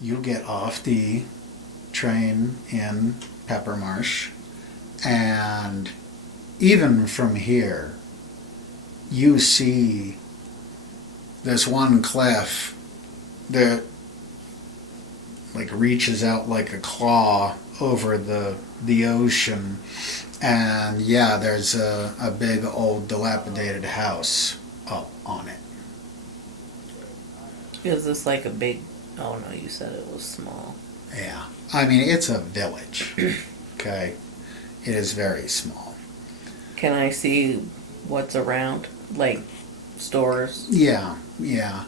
you get off the train in Peppermarsh, and even from here, you see this one cliff that like reaches out like a claw over the ocean, and yeah, there's a big old dilapidated house up on it. Is this like a big? Oh no, you said it was small. Yeah, I mean it's a village. Okay, it is very small. Can I see what's around? Like stores? Yeah, yeah.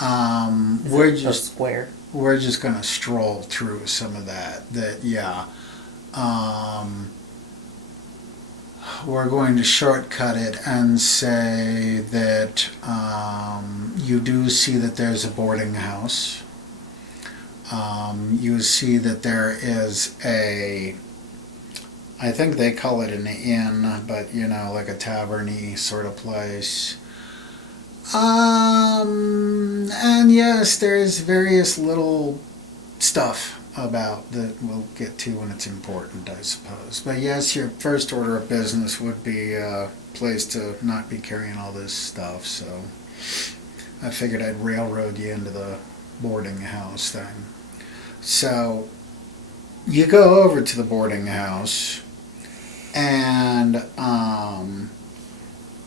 Is We're it a just square? we're just gonna stroll through some of that. Yeah. Um, we're going to shortcut it and say that you do see that there's a boarding house. You see that there is I think they call it an inn, but like a tavern-y sort of place. And yes, there's various little stuff about that we'll get to when it's important, I suppose. But yes, your first order of business would be a place to not be carrying all this stuff, so I figured I'd railroad you into the boarding house thing. So you go over to the boarding house, and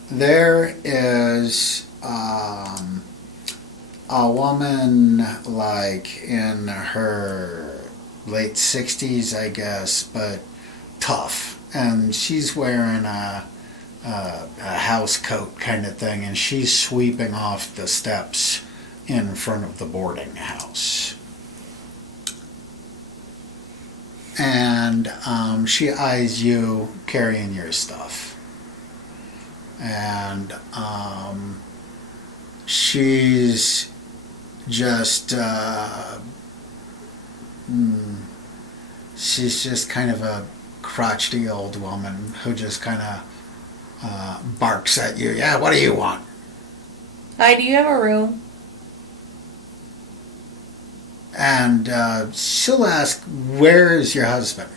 there is a woman like in her late 60s, I guess, but tough. And she's wearing a house coat kind of thing, and she's sweeping off the steps in front of the boarding house. And she eyes you carrying your stuff. And she's just she's just kind of a crotchety old woman who just kind of barks at you. Yeah, what do you want? Hi, do you have a room? And she'll ask, where is your husband?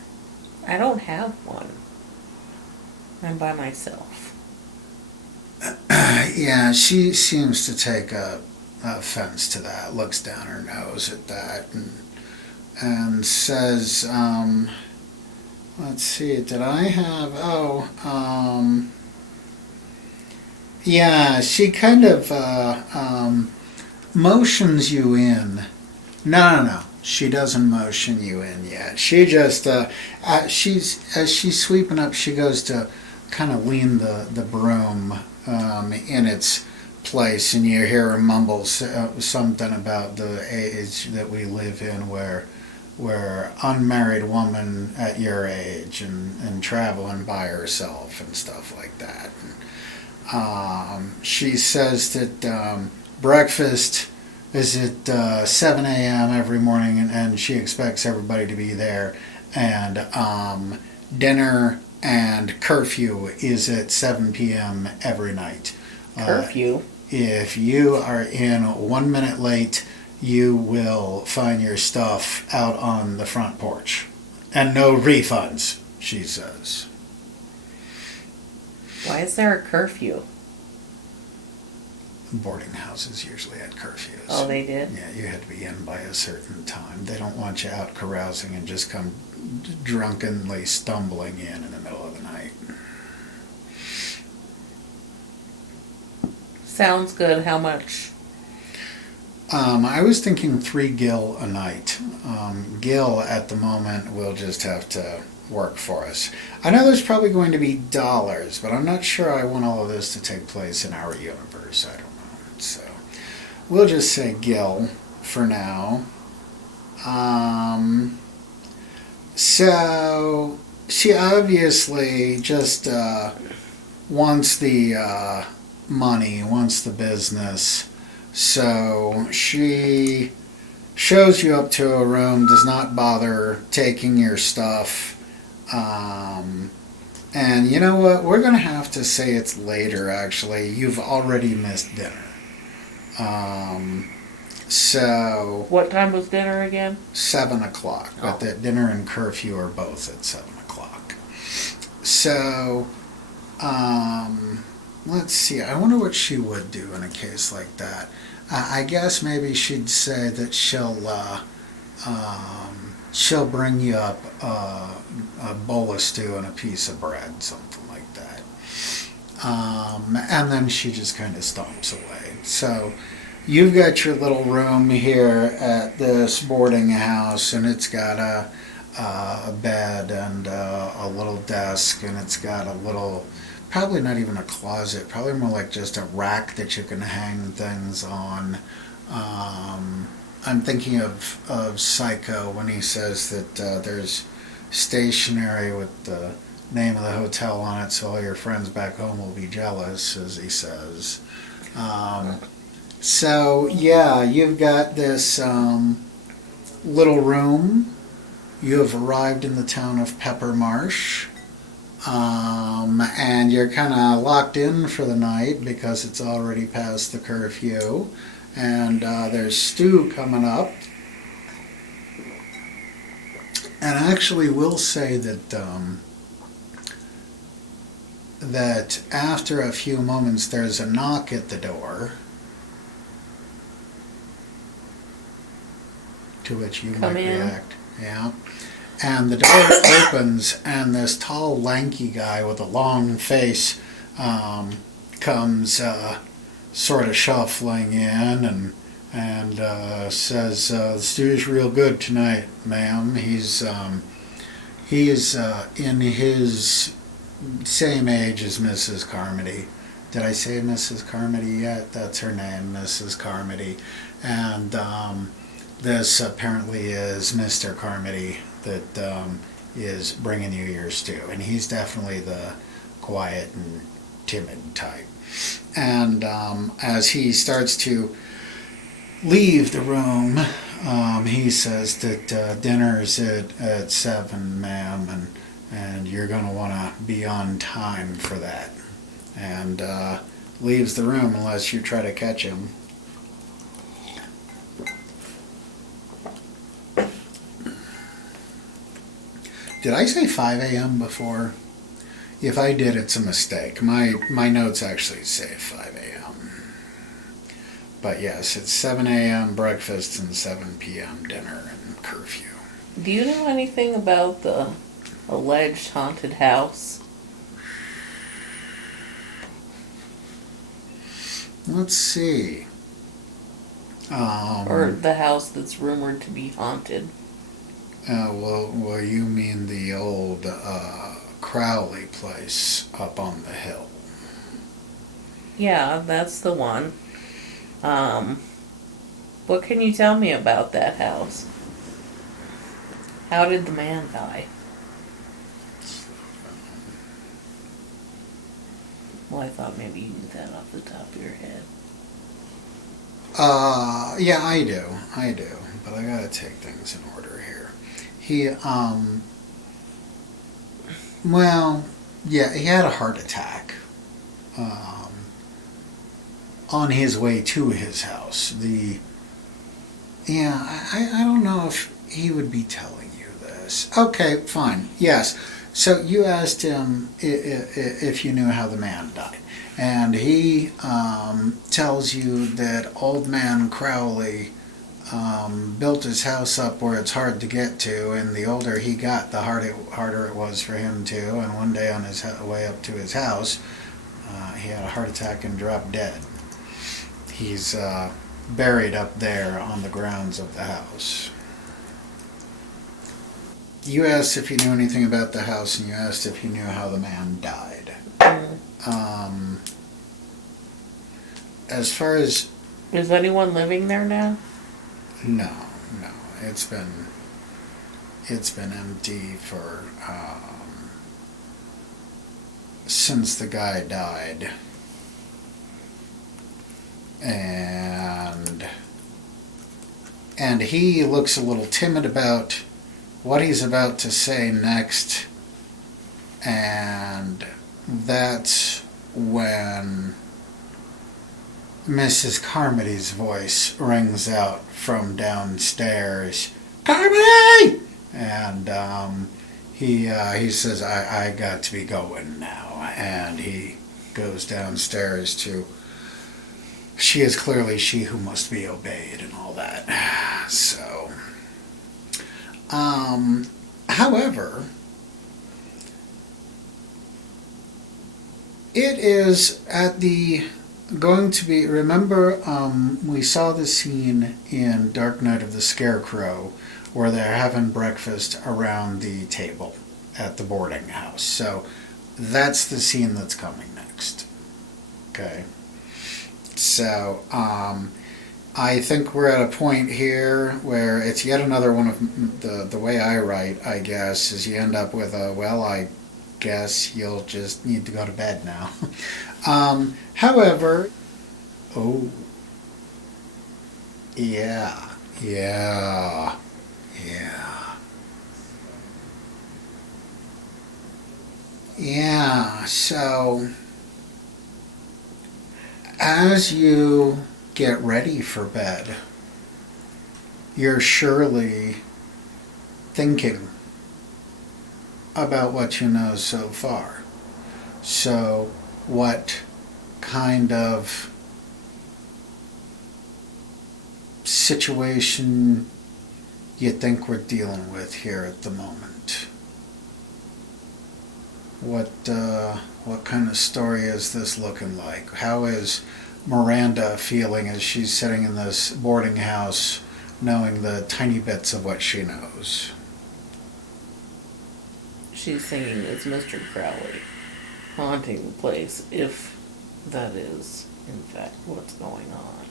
I don't have one. I'm by myself. Yeah, she seems to take offense to that, looks down her nose at that, and says, let's see, did I have, yeah, she kind of motions you in. No. She doesn't motion you in yet. She just, as she's sweeping up, she goes to kind of lean the broom in its place, and you hear her mumble something about the age that we live in, where unmarried woman at your age and traveling by herself and stuff like that. She says that breakfast is at 7 a.m. every morning, and she expects everybody to be there, and dinner and curfew is at 7 p.m. every night. Curfew? If you are in 1 minute late, you will find your stuff out on the front porch. And no refunds, she says. Why is there a curfew? Boarding houses usually had curfews. Oh, they did? Yeah, you had to be in by a certain time. They don't want you out carousing and just come drunkenly stumbling in the middle of the night. Sounds good. How much? I was thinking 3 gil a night. Gil at the moment will just have to work for us. I know there's probably going to be dollars, but I'm not sure I want all of this to take place in our universe. I don't know. So we'll just say gil for now. So she obviously just wants the money, wants the business. So she shows you up to a room, does not bother taking your stuff. And you know what? We're going to have to say it's later, actually. You've already missed dinner. So What time was dinner again? 7 o'clock, but Oh. the dinner and curfew are both at 7 o'clock. So, let's see. I wonder what she would do in a case like that. I guess maybe she'd say that she'll bring you up a bowl of stew and a piece of bread, something like that. And then she just kind of stomps away. So you've got your little room here at this boarding house, and it's got a bed and a little desk, and it's got a little, probably not even a closet, probably more like just a rack that you can hang things on. I'm thinking of Psycho when he says that there's stationery with the name of the hotel on it, so all your friends back home will be jealous, as he says. So yeah, you've got this little room. You have arrived in the town of Peppermarsh, and you're kind of locked in for the night because it's already past the curfew. And there's stew coming up. And I actually will say that that after a few moments, there's a knock at the door, to which you Come might in. react. Yeah. And the door opens, and this tall, lanky guy with a long face comes sort of shuffling in and says, "The stew's real good tonight, ma'am." He is in his same age as Mrs. Carmody. Did I say Mrs. Carmody yet? That's her name, Mrs. Carmody. And this apparently is Mr. Carmody that is bringing you your stew. And he's definitely the quiet and timid type. And as he starts to leave the room, he says that dinner's at 7, ma'am, and you're going to want to be on time for that. And leaves the room unless you try to catch him. Did I say 5 a.m. before? If I did, it's a mistake. My notes actually say 5 a.m. But yes, it's 7 a.m. breakfast and 7 p.m. dinner and curfew. Do you know anything about the alleged haunted house? Let's see. Or the house that's rumored to be haunted? Well, you mean the old Crowley place up on the hill. Yeah, that's the one. What can you tell me about that house? How did the man die? Well, I thought maybe you knew that off the top of your head. Yeah, I do, but I gotta take things in order here. He, well, yeah, he had a heart attack, on his way to his house. I don't know if he would be telling you this. Okay, fine, yes. So you asked him if you knew how the man died. And he tells you that old man Crowley built his house up where it's hard to get to, and the older he got, the harder it was for him to. And one day on his way up to his house, he had a heart attack and dropped dead. He's buried up there on the grounds of the house. You asked if you knew anything about the house, and you asked if you knew how the man died. As far as... Is anyone living there now? No. It's been empty for since the guy died. And he looks a little timid about what he's about to say next, and that's when Mrs. Carmody's voice rings out from downstairs. Carmody! And he says, I got to be going now. And he goes downstairs to, she is clearly she who must be obeyed and all that. So, however, it is at the going to be, remember, we saw the scene in Dark Night of the Scarecrow where they're having breakfast around the table at the boarding house. So that's the scene that's coming next. Okay. So I think we're at a point here where it's yet another one of the way I write, I guess, is you end up with a, well, I guess you'll just need to go to bed now. However, oh, yeah, yeah, yeah. Yeah, so as you get ready for bed, you're surely thinking about what you know so far. So, what kind of situation you think we're dealing with here at the moment? What kind of story is this looking like? How is Miranda feeling as she's sitting in this boarding house, knowing the tiny bits of what she knows? She's thinking it's Mr. Crowley haunting the place, if that is, in fact, what's going on.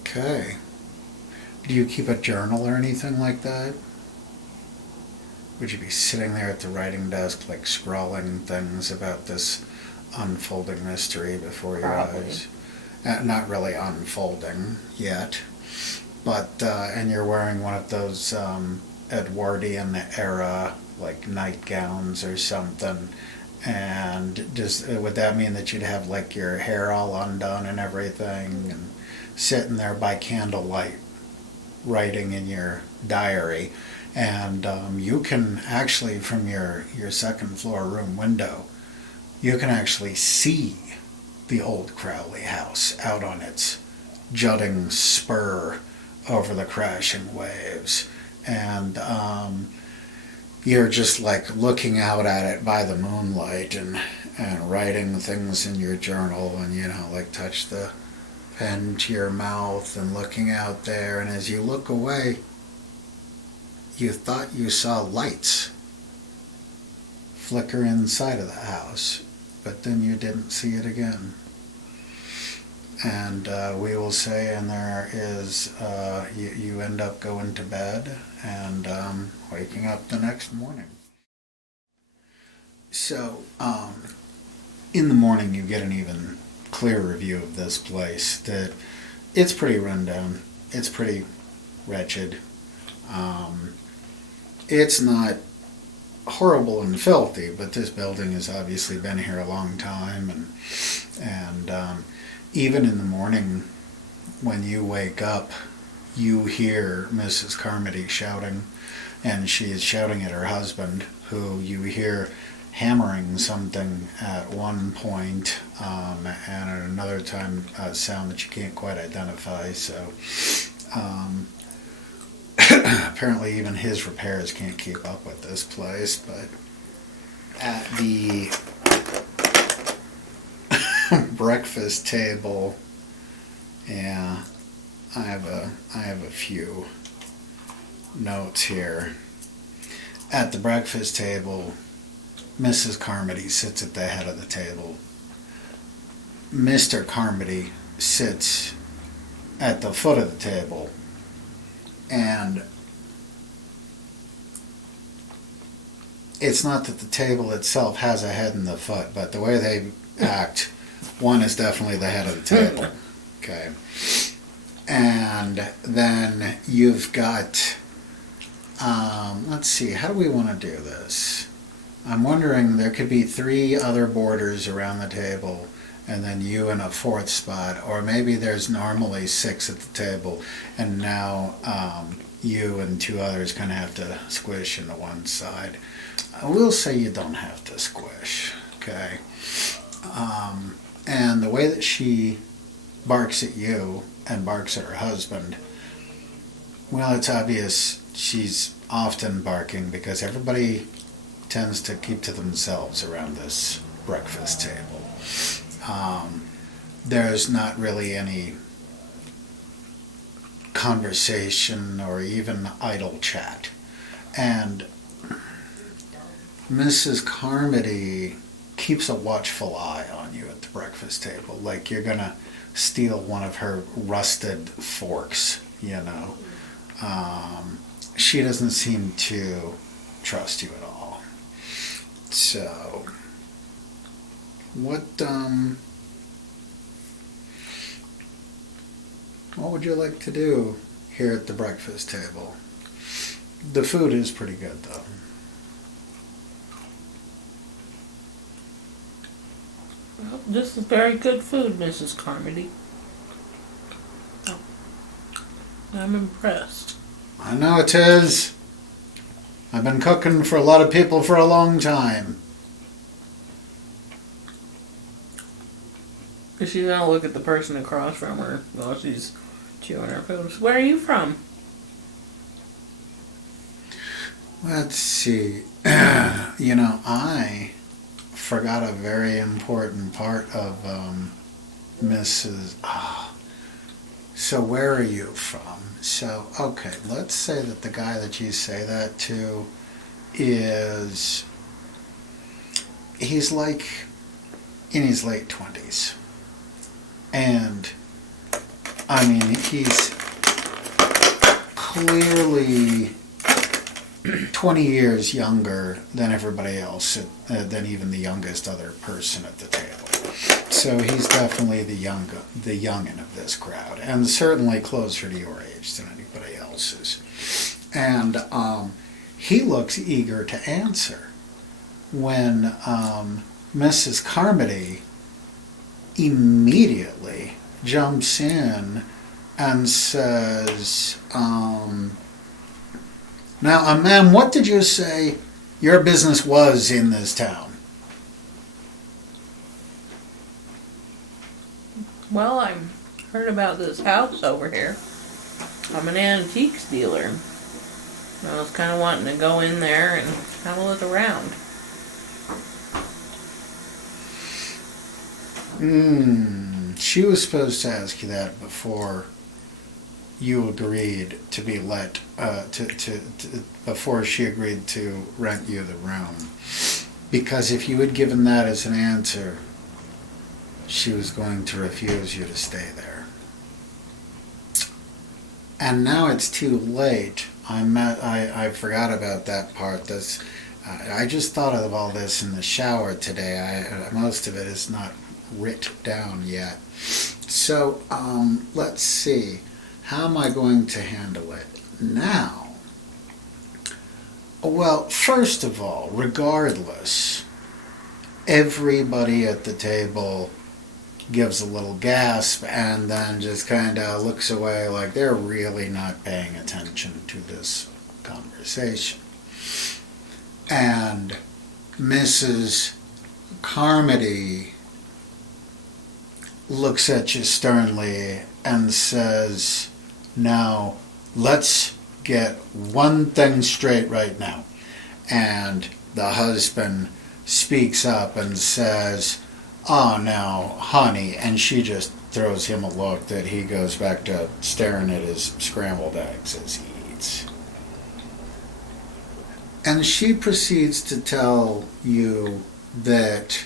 Okay. Do you keep a journal or anything like that? Would you be sitting there at the writing desk, like scrawling things about this unfolding mystery before your Probably. eyes? Not really unfolding yet, but and you're wearing one of those Edwardian era like nightgowns or something. And would that mean that you'd have like your hair all undone and everything, and sitting there by candlelight, writing in your diary? And you can actually, from your second floor room window, you can actually see the old Crowley house out on its jutting spur over the crashing waves. And you're just like looking out at it by the moonlight and writing things in your journal, and like touch the pen to your mouth and looking out there. And as you look away, you thought you saw lights flicker inside of the house, but then you didn't see it again. And we will say, and there is, you end up going to bed and waking up the next morning. So, in the morning you get an even clearer view of this place. That it's pretty rundown. It's pretty wretched. It's not horrible and filthy, but this building has obviously been here a long time, and even in the morning when you wake up, you hear Mrs. Carmody shouting, and she is shouting at her husband, who you hear hammering something at one point, and at another time a sound that you can't quite identify. So apparently even his repairs can't keep up with this place. But at the breakfast table, yeah, I have a few notes here. At the breakfast table, Mrs. Carmody sits at the head of the table. Mr. Carmody sits at the foot of the table, and it's not that the table itself has a head and the foot, but the way they act, one is definitely the head of the table. Okay. And then you've got, let's see, how do we want to do this? I'm wondering, there could be 3 other boarders around the table and then you in a 4th spot, or maybe there's normally 6 at the table and now you and 2 others kind of have to squish into one side. I will say you don't have to squish, okay? And the way that she barks at you and barks at her husband, well, it's obvious she's often barking because everybody tends to keep to themselves around this breakfast table. There's not really any conversation or even idle chat. And Mrs. Carmody keeps a watchful eye on you at the breakfast table, like you're gonna steal one of her rusted forks, you know. She doesn't seem to trust you at all. So, what would you like to do here at the breakfast table? The food is pretty good, though. Well, this is very good food, Mrs. Carmody. Oh, I'm impressed. I know it is. I've been cooking for a lot of people for a long time. She's gonna look at the person across from her while she's chewing her food. Where are you from? Let's see. I forgot a very important part of Mrs. So where are you from? So, okay, let's say that the guy that you say that to he's like in his late 20s. And, I mean, he's clearly 20 years younger than everybody else, than even the youngest other person at the table. So he's definitely the youngin' of this crowd, and certainly closer to your age than anybody else's. And he looks eager to answer when Mrs. Carmody immediately jumps in and says, now, ma'am, what did you say your business was in this town? Well, I heard about this house over here. I'm an antiques dealer. I was kind of wanting to go in there and have a look around. She was supposed to ask you that before you agreed to be let, before she agreed to rent you the room. Because if you had given that as an answer, she was going to refuse you to stay there. And now it's too late. I forgot about that part. I just thought of all this in the shower today. Most of it is not writ down yet. So let's see. How am I going to handle it now? Well, first of all, regardless, everybody at the table gives a little gasp and then just kind of looks away like they're really not paying attention to this conversation. And Mrs. Carmody looks at you sternly and says, now, let's get one thing straight right now. And the husband speaks up and says, oh, now, honey, and she just throws him a look that he goes back to staring at his scrambled eggs as he eats. And she proceeds to tell you that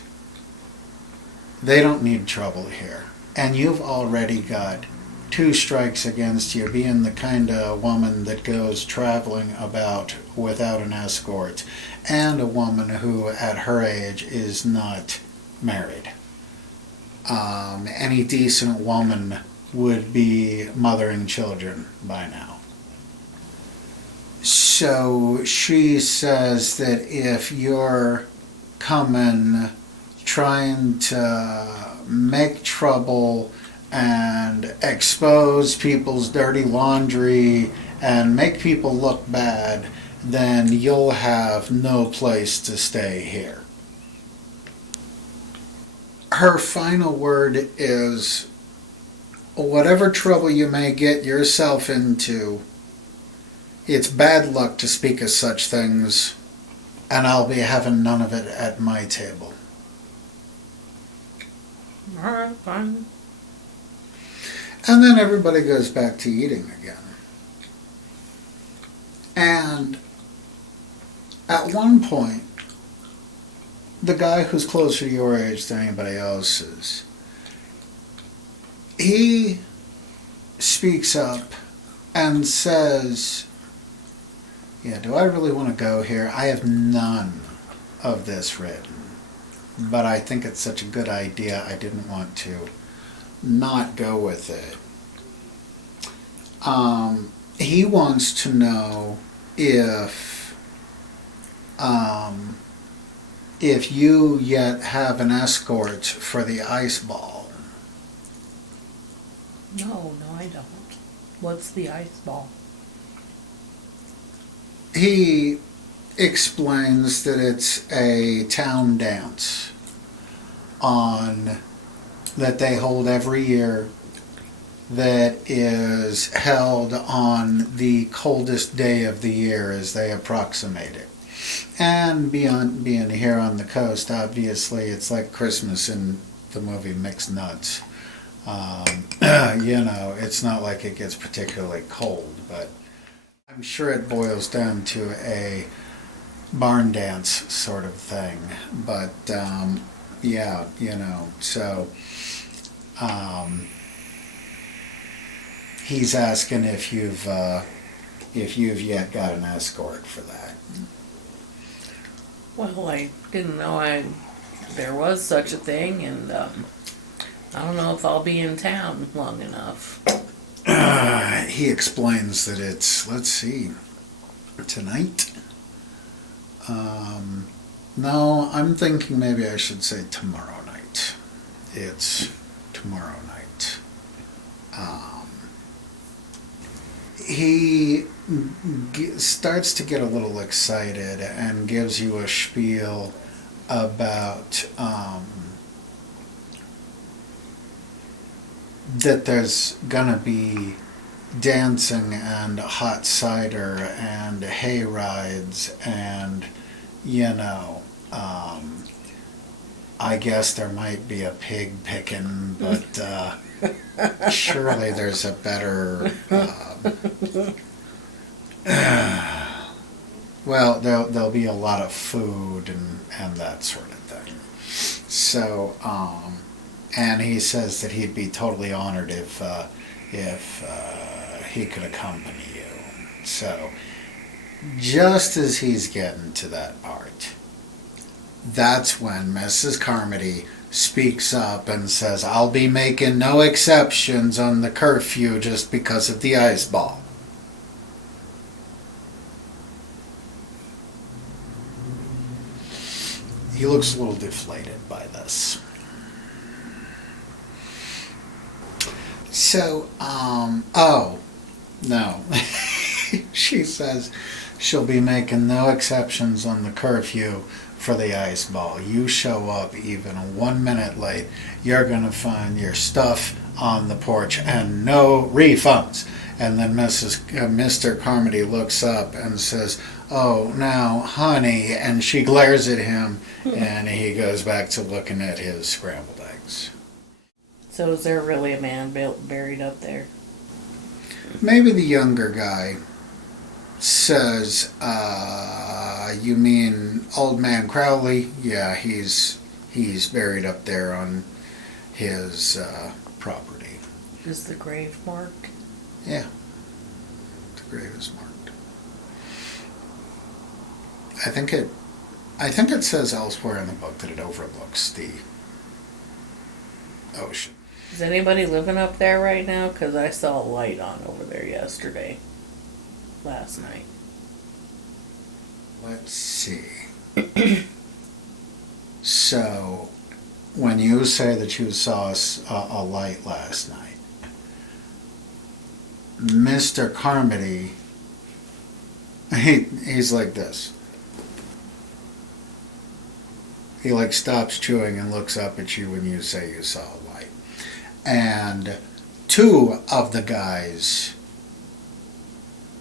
they don't need trouble here. And you've already got 2 strikes against you, being the kind of woman that goes traveling about without an escort, and a woman who, at her age, is not married. Any decent woman would be mothering children by now. So she says that if you're coming, trying to make trouble and expose people's dirty laundry and make people look bad, then you'll have no place to stay here. Her final word is, whatever trouble you may get yourself into, it's bad luck to speak of such things, and I'll be having none of it at my table. Alright, fine. And then everybody goes back to eating again. And at one point, the guy who's closer to your age than anybody else's, he speaks up and says, yeah, do I really want to go here? I have none of this written, but I think it's such a good idea I didn't want to not go with it. He wants to know if you yet have an escort for the ice ball. No, I don't. What's the ice ball? He explains that it's a town dance that they hold every year, that is held on the coldest day of the year as they approximate it. And beyond being here on the coast, obviously it's like Christmas in the movie Mixed Nuts. It's not like it gets particularly cold, but I'm sure it boils down to a barn dance sort of thing. But so he's asking if you've yet got an escort for that. Well, I didn't know there was such a thing, and I don't know if I'll be in town long enough. He explains that it's, let's see, tonight? No, I'm thinking maybe I should say tomorrow night. It's tomorrow night. He starts to get a little excited and gives you a spiel about that there's gonna be dancing and hot cider and hay rides and I guess there might be a pig picking, but surely there's a better well, there'll be a lot of food and that sort of thing. So and he says that he'd be totally honored if he could accompany you. So just as he's getting to that part, that's when Mrs. Carmody speaks up and says, I'll be making no exceptions on the curfew just because of the ice ball. He looks a little deflated by this. So, oh, no. She says she'll be making no exceptions on the curfew for the ice ball. You show up even 1 minute late, you're going to find your stuff on the porch and no refunds. And then Mr. Carmody looks up and says, oh, now, honey, and she glares at him, and he goes back to looking at his scrambled eggs. So is there really a man buried up there? Maybe the younger guy says, you mean Old Man Crowley? Yeah, he's buried up there on his property. Is the grave marked? Yeah, the grave is marked. I think it says elsewhere in the book that it overlooks the ocean. Is anybody living up there right now? Because I saw a light on over there last night. Let's see. So, when you say that you saw a light last night, Mr. Carmody, he's like this. He like stops chewing and looks up at you when you say you saw a light. And two of the guys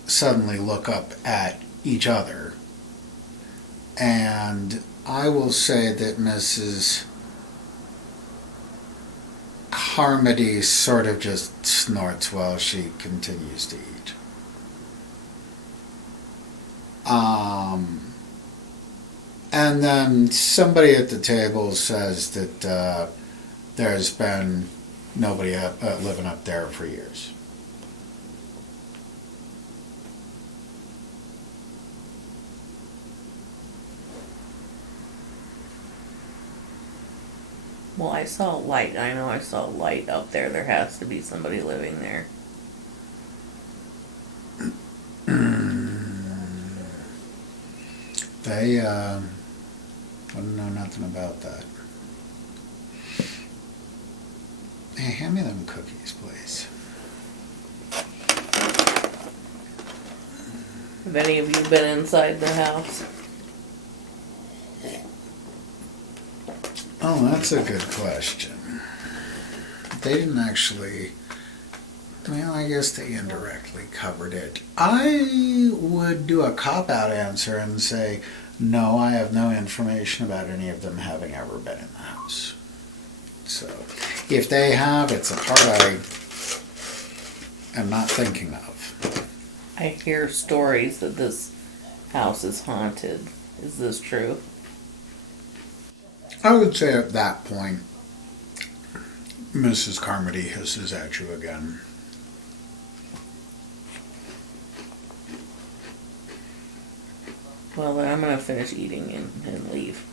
suddenly look up at each other. And I will say that Mrs. Carmody sort of just snorts while she continues to eat. And then somebody at the table says that there's been nobody living up there for years. Well, I saw a light. I know I saw a light up there. There has to be somebody living there. They wouldn't know nothing about that. Hey, hand me them cookies, please. Have any of you been inside the house? Oh, that's a good question. They didn't actually. Well, I guess they indirectly covered it. I would do a cop-out answer and say, no, I have no information about any of them having ever been in the house. So, if they have, it's a part I am not thinking of. I hear stories that this house is haunted. Is this true? I would say at that point, Mrs. Carmody hisses at you again. Well, then I'm going to finish eating and leave.